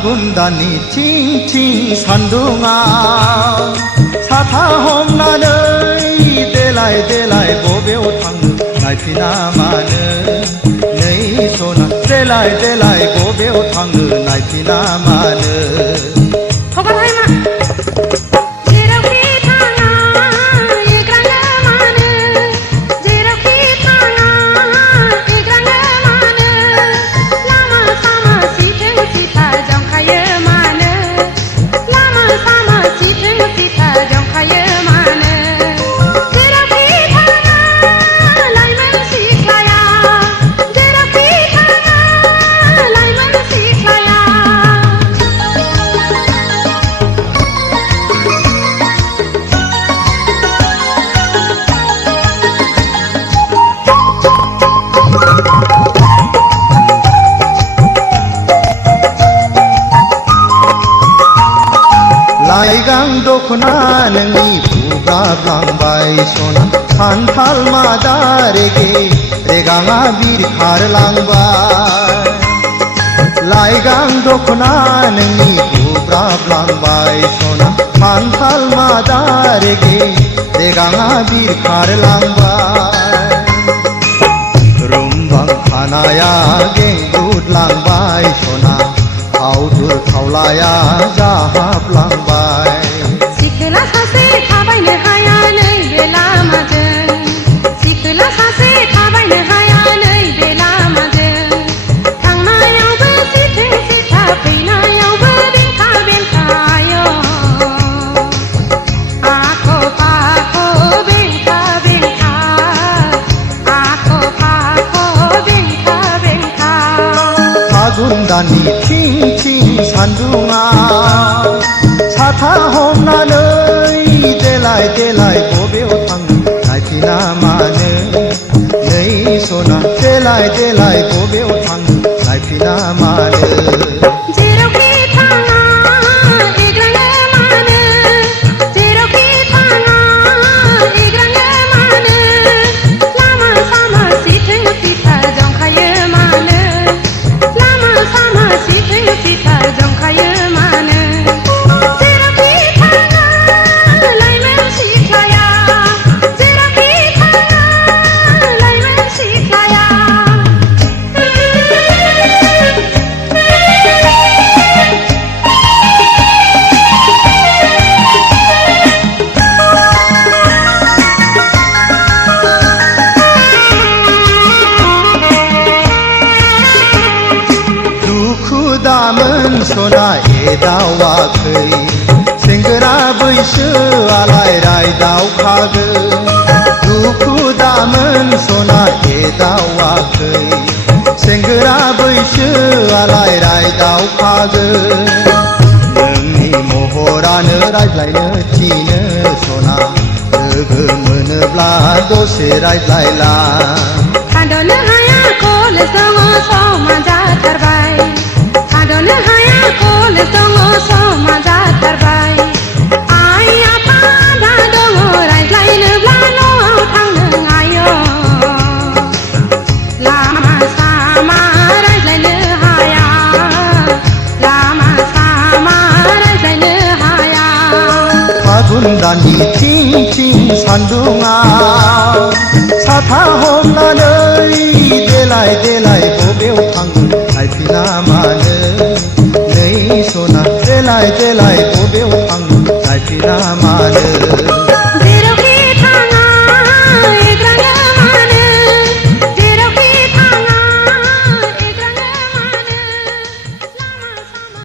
फागुन दाननि थिं थिं सान्दुङा साथा हमनानै देलाय देलाय बबेयाव थाङो नायफिना मानो नै सना देलाय देलाय बबेयाव थाङो नायफिना मानो लाइगां दखना नोंनि बुब्राबलांबाय सना खान्थाल मादा रेगे रेगाङा बिरखारलांबाय लाइगां दखना नोंनि बुब्राबलांबाय सना खान्थाल मादा रेगे रेगाङा बिरखारलांबाय रुमबां खानाया गेंगुदलांबाय सना आवदुर खावलाया जाहाबलांबाय सिखोला सासे थाबायनो हाया नैबे लामाजों सिखोला सासे थाबायनो हाया नैबे लामाजों थांनायावबो सिथों सिथा फैनायावबो बेंखा बेंखायो आख' फाख' बेंखा बेंखा आख' फाख' बेंखा बेंखा फागुन दाननि थिं थिं सान्दुङा साथा हमनानै देलाय देलाय बबेयाव थाङो नायफिना मानो नै सना देलाय देलाय बबेयाव थाङो नायफिना मानो जेरावखि थाङा एग्राङो मानो जेरावखि थाङा एग्राङो मानो लामा सामा सिथों सिथा जंखायो मानो लामा सामा सिथों सिथा जंखायो मानो जेरावखि थाङा लाइमोन सिख्लाया जेरावखि थाङा लाइमोन सिख्लाया दुखु दामोन सना एदावाखै सेंग्रा बैसोआलाय रायदावखागोन दुखु दामोन सना एदावाखै सेंग्रा बैसोआलाय रायदावखागोन नोंनि महरानो रायज्लायनो थिनो सना लोगो मोनोब्ला दसे रायज्लायला थाद'नो हाया कलेज दङ समा जाथारबाय थाद'नो हाया कलेज दङ समा जाथारबाय आइ आफा आदा दङ रायज्लायनोब्ला न'आव थांनो आयो लामा सामा रायज्लायनो हाया लामा सामा रायज्लायनो हाया फागुन दाननि थिं थिं सान्दुङा साथा हमनानै देलाय देलाय बबेयाव थाङो नायफिना मानो नै सना देलाय देलाय बबेयाव थाङो नायफिना मानो